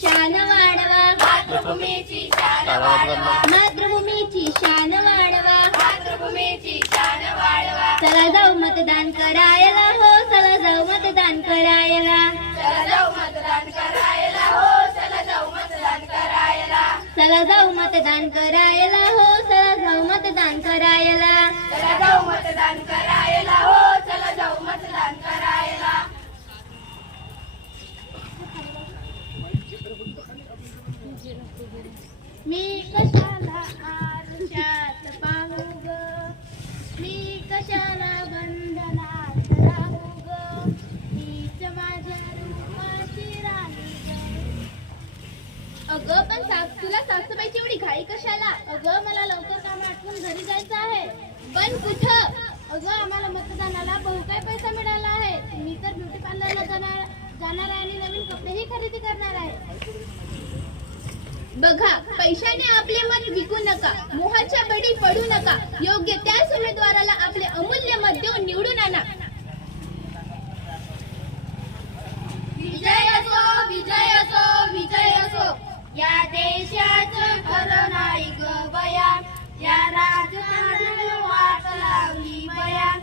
शान वाढवा, मातृभूमीची शान वाढवा, मातृभूमीची शान वाढवा, मातृभूमीची शान वाढवा. चला जाऊ मतदान करायला हो, चला जाऊ मतदान करायला, चला जाऊ मतदान करायला हो, चला जाऊ मतदान करायला, चला जाऊ मतदान करायला हो, चला जाऊ मतदान करायला. चला जाऊ मतदान करायला हो, चला जाऊ मतदान करायला. मी कशाला आरशात पाहू ग, मी कशाला बंधनात राहू ग, मीच माझ्या रूपाची राणी ग. अगं पण तुला सासूबाईची एवढी घाई कशाला? अगं मला लवकर काम आठवून घरी जायचं आहे. पण कुठं? अगं आम्हाला मतदानाला बहु पैसा मिळाला आहे. मी तर ब्युटी पार्लरला जाणार आहे आणि नवीन कपडेही खरेदी करणार आहे. बघा, पैशाने आपले मत विकू नका, मोहाच्या बळी पडू नका. योग्य त्याच उमेदवाराला आपले अमूल्य मत देऊन निवडून आणा.